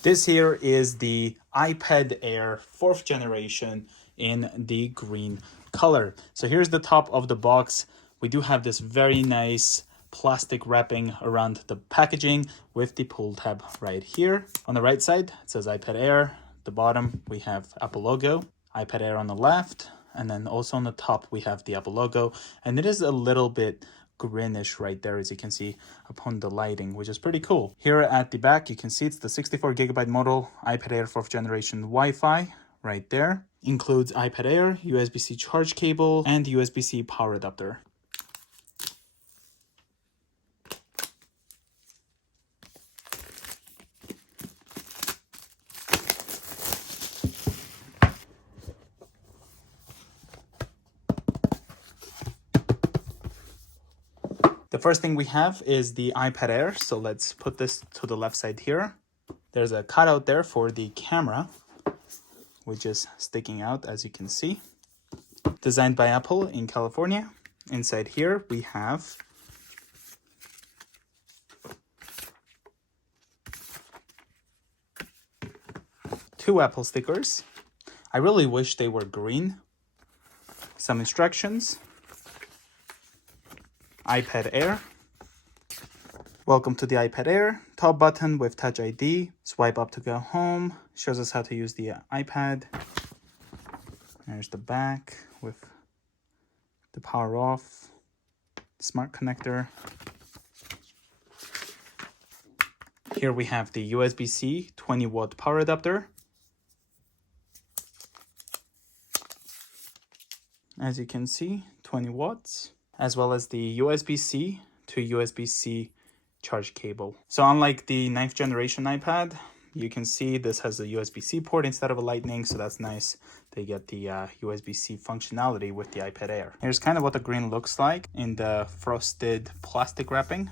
This here is the iPad Air 4th generation in the green color. So here's the top of the box. We do have this very nice plastic wrapping around the packaging with the pull tab right here. On the right side, it says iPad Air. The bottom, we have Apple logo, iPad Air on the left, and then also on the top, we have the Apple logo. And it is a little bit greenish right there, as you can see upon the lighting, which is pretty cool. Here at the back, you can see it's the 64GB model iPad Air 4th generation Wi-Fi right there. Includes iPad Air, USB-C charge cable, and USB-C power adapter. The first thing we have is the iPad Air. So let's put this to the left side here. There's a cutout there for the camera, which is sticking out, as you can see. Designed by Apple in California. Inside here, we have two Apple stickers. I really wish they were green. Some instructions. iPad Air. Welcome to the iPad Air. Top button with Touch ID. Swipe up to go home. Shows us how to use the iPad. There's the back with the power off. Smart connector. Here we have the USB-C 20-watt power adapter. As you can see, 20 watts. As well as the USB-C to USB-C charge cable. So unlike the 9th generation iPad, you can see this has a USB-C port instead of a Lightning, so that's nice. They get the USB-C functionality with the iPad Air. Here's kind of what the green looks like in the frosted plastic wrapping.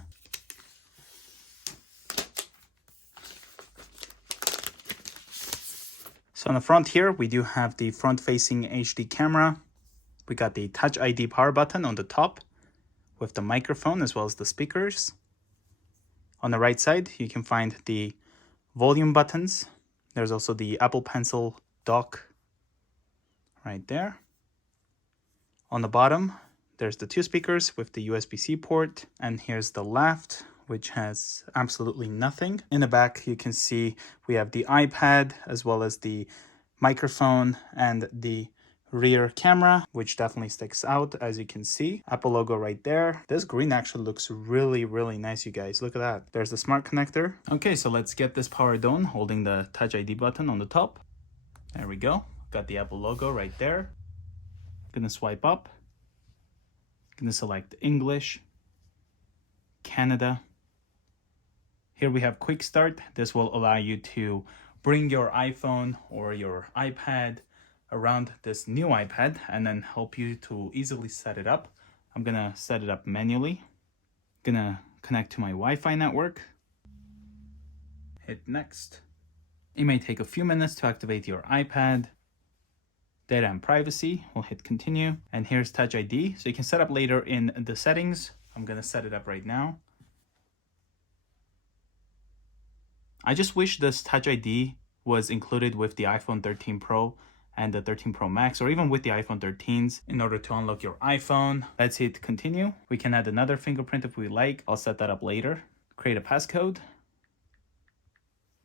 So on the front here, we do have the front-facing HD camera. We got the Touch ID power button on the top with the microphone as well as the speakers. On the right side, you can find the volume buttons. There's also the Apple Pencil dock right there. On the bottom, there's the two speakers with the USB-C port. And here's the left, which has absolutely nothing. In the back, you can see we have the iPad as well as the microphone and the rear camera, which definitely sticks out, as you can see. Apple logo right there. This green actually looks really nice, you guys. Look at that. There's the smart connector. Okay, so let's get this powered on, holding the Touch ID button on the top. There we go. Got the Apple logo right there. Gonna swipe up. Gonna select English, Canada. Here we have Quick Start. This will allow you to bring your iPhone or your iPad around this new iPad and then help you to easily set it up. I'm gonna set it up manually. Gonna connect to my Wi-Fi network. Hit next. It may take a few minutes to activate your iPad. Data and privacy, we'll hit continue. And here's Touch ID, so you can set up later in the settings. I'm gonna set it up right now. I just wish this Touch ID was included with the iPhone 13 Pro and the 13 Pro Max, or even with the iPhone 13s in order to unlock your iPhone. Let's hit continue. We can add another fingerprint if we like. I'll set that up later. Create a passcode.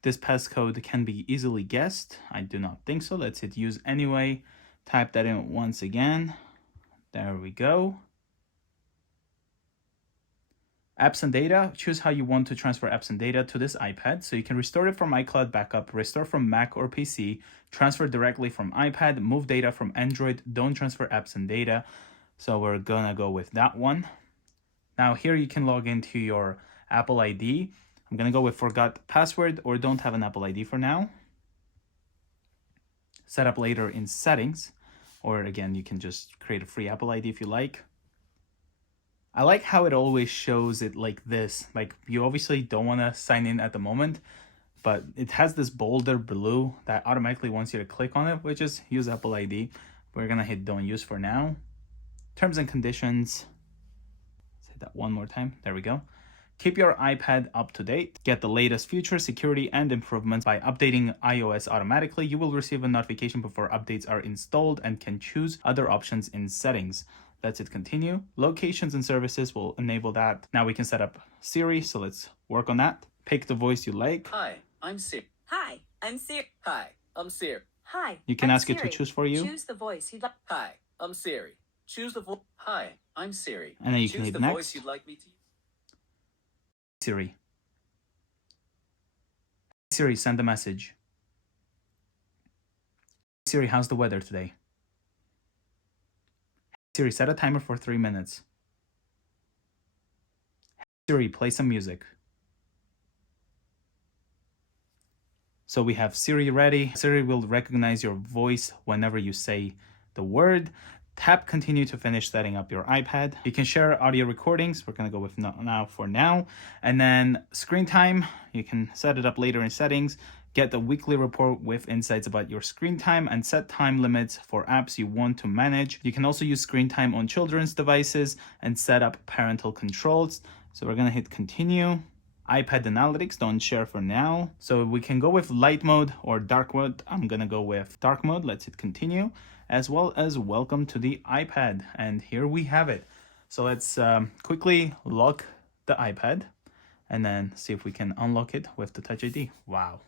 This passcode can be easily guessed. I do not think so. Let's hit use anyway. Type that in once again. There we go. Apps and data, choose how you want to transfer apps and data to this iPad. So you can restore it from iCloud backup, restore from Mac or PC, transfer directly from iPad, move data from Android, don't transfer apps and data. So we're gonna go with that one. Now here you can log into your Apple ID. I'm gonna go with forgot password or don't have an Apple ID for now. Set up later in settings, or again, you can just create a free Apple ID if you like. I like how it always shows it like this. Like, you obviously don't want to sign in at the moment, but it has this bolder blue that automatically wants you to click on it, which is use Apple ID. We're going to hit don't use for now. Terms and conditions. Say that one more time. There we go. Keep your iPad up to date. Get the latest features, security, and improvements by updating iOS automatically. You will receive a notification before updates are installed and can choose other options in settings. Let's hit continue. Locations and services will enable that. Now we can set up Siri, so let's work on that. Pick the voice you like. Hi, I'm Siri. Hi, I'm Siri. Hi, I'm Siri. Hi, You can I'm ask it to Siri. choose for you. Choose the voice you'd like. Hi, I'm Siri. Choose the voice. Hi, I'm Siri. And then you choose can hit the next. voice you'd like me to use. Siri. Siri, send a message. Siri, how's the weather today? Siri, set a timer for 3 minutes. Siri, play some music. So we have Siri ready. Siri will recognize your voice whenever you say the word. Tap continue to finish setting up your iPad. You can share audio recordings. We're gonna go with now for now. And then screen time, you can set it up later in settings. Get the weekly report with insights about your screen time and set time limits for apps you want to manage. You can also use screen time on children's devices and set up parental controls. So we're gonna hit continue. iPad analytics, don't share for now. So we can go with light mode or dark mode. I'm gonna go with dark mode. Let's hit continue, as well as welcome to the iPad. And here we have it. So let's quickly lock the iPad and then see if we can unlock it with the Touch ID. Wow.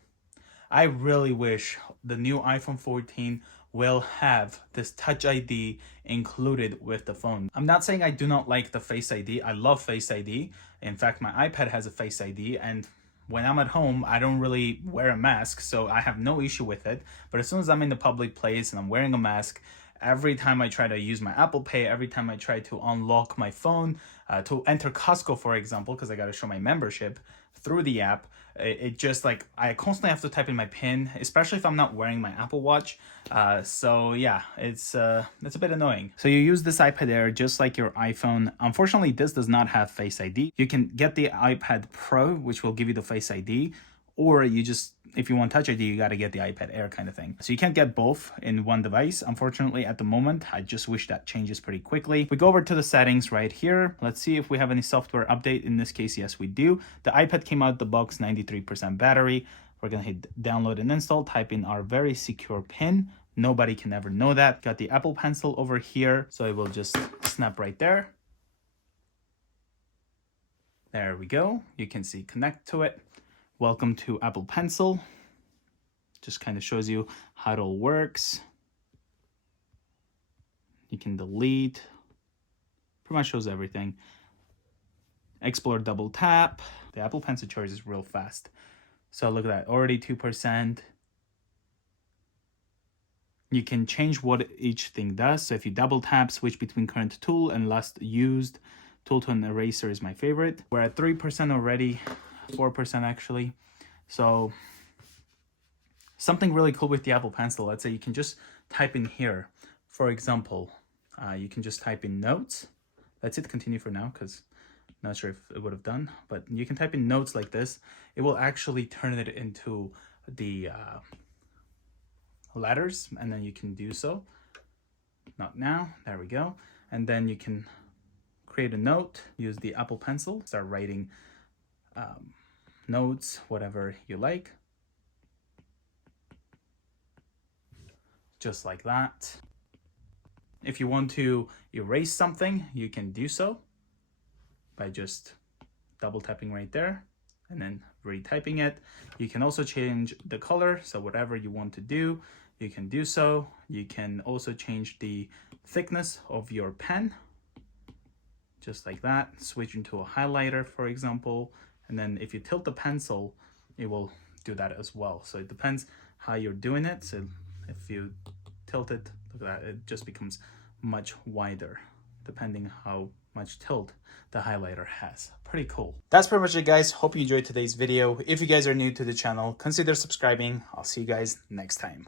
I really wish the new iPhone 14 will have this Touch ID included with the phone. I'm not saying I do not like the Face ID. I love Face ID. In fact, my iPad has a Face ID, and when I'm at home, I don't really wear a mask, so I have no issue with it. But as soon as I'm in the public place and I'm wearing a mask, every time I try to use my Apple Pay, every time I try to unlock my phone, to enter Costco, for example, because I got to show my membership through the app, it just like I constantly have to type in my PIN, especially if I'm not wearing my Apple Watch. So yeah, it's a bit annoying. So you use this iPad Air just like your iPhone. Unfortunately, this does not have Face ID. You can get the iPad Pro, which will give you the Face ID, or you just, if you want Touch ID, you got to get the iPad Air kind of thing. So you can't get both in one device. Unfortunately, at the moment, I just wish that changes pretty quickly. We go over to the settings right here. Let's see if we have any software update. In this case, yes, we do. The iPad came out the box, 93% battery. We're gonna hit download and install, type in our very secure PIN. Nobody can ever know that. Got the Apple Pencil over here, so it will just snap right there. There we go. You can see connect to it. Welcome to Apple Pencil. Just kind of shows you how it all works. You can delete. Pretty much shows everything. Explore double tap. The Apple Pencil charges real fast. So look at that, already 2%. You can change what each thing does. So if you double tap, switch between current tool and last used. Tool to an eraser is my favorite. We're at 3% already. 4% actually. So something really cool with the Apple Pencil, let's say you can just type in here. For example, you can just type in notes. Let's hit continue for now because I'm not sure if it would have done, but you can type in notes like this. It will actually turn it into the letters, and then you can do so. Not now, there we go. And then you can create a note, use the Apple Pencil, start writing notes, whatever you like. Just like that. If you want to erase something, you can do so by just double tapping right there and then retyping it. You can also change the color, so whatever you want to do, you can do so. You can also change the thickness of your pen, just like that. Switch into a highlighter, for example, and then if you tilt the pencil, it will do that as well. So it depends how you're doing it. So if you tilt it, look at that, it just becomes much wider depending how much tilt the highlighter has. Pretty cool. That's pretty much it, guys. Hope you enjoyed today's video. If you guys are new to the channel, consider subscribing. I'll see you guys next time.